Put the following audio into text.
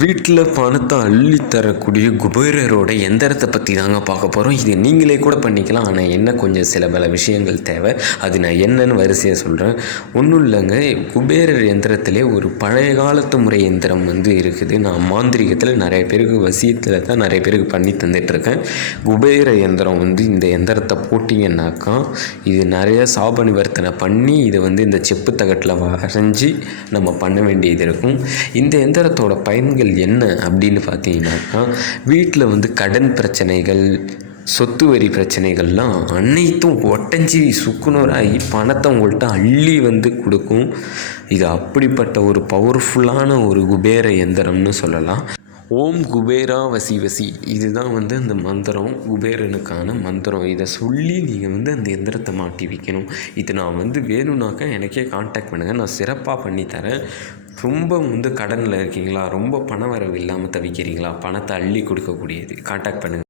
வீட்டில் பணத்தை அள்ளி தரக்கூடிய குபேரரோட எந்திரத்தை பற்றி தாங்க பார்க்க போகிறோம். இது நீங்களே கூட பண்ணிக்கலாம். ஆனால் என்ன கொஞ்சம் சில பல விஷயங்கள் தேவை. அது நான் என்னன்னு வரிசையாக சொல்கிறேன். ஒன்றும் இல்லைங்க, குபேரர் எந்திரத்திலே ஒரு பழைய காலத்து முறை எந்திரம் இருக்குது. நான் மாந்திரிகத்தில் நிறைய பேருக்கு வசியத்தில் தான் நிறைய பேருக்கு பண்ணி தந்துட்டுருக்கேன். குபேர எந்திரம் இந்த எந்திரத்தை போட்டிங்கன்னாக்கா இது நிறைய சாப நிவர்த்தனை பண்ணி இதை இந்த செப்பு தகட்டில் வரைஞ்சி நம்ம பண்ண வேண்டியது இருக்கும். இந்த எந்திரத்தோட பயன்கள் என்ன அப்படின்னு பார்த்தீங்கன்னாக்கா, வீட்டில் கடன் பிரச்சனைகள், சொத்து வரி பிரச்சனைகள்லாம் அனைத்தும் ஒட்டஞ்சி சுக்குநூறாகி பணத்தை உங்கள்கிட்ட அள்ளி கொடுக்கும். இது அப்படிப்பட்ட ஒரு பவர்ஃபுல்லான ஒரு குபேர எந்திரம்னு சொல்லலாம். ஓம் குபேரா வசி வசி, இதுதான் அந்த மந்திரம், குபேரனுக்கான மந்திரம். இதை சொல்லி நீங்கள் அந்த எந்திரத்தை மாட்டி வைக்கணும். இது நான் வேணும்னாக்கா எனக்கே கான்டாக்ட் பண்ணுங்கள், நான் சிறப்பாக பண்ணித்தரேன். ரொம்ப கடனில் இருக்கீங்களா, ரொம்ப பண வரவு இல்லாமல் தவிக்கிறீங்களா, பணத்தை அள்ளி கொடுக்கக்கூடியது, கான்டாக்ட் பண்ணுங்கள்.